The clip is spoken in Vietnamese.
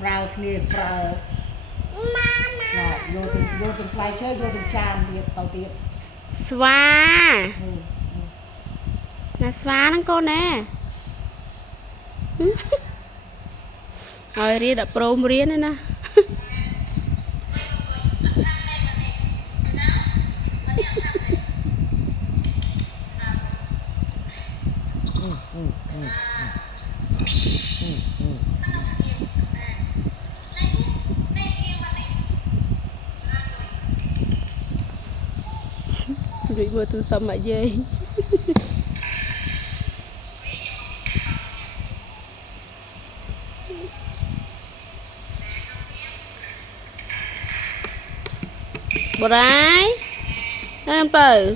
prao kia prao vô từng play chơi vô từng tràn đi tàu tiệp sva là sva nó con nè rồi ria đã prom ria nữa nè rồi vừa tu xong mà dê bò đái em bờ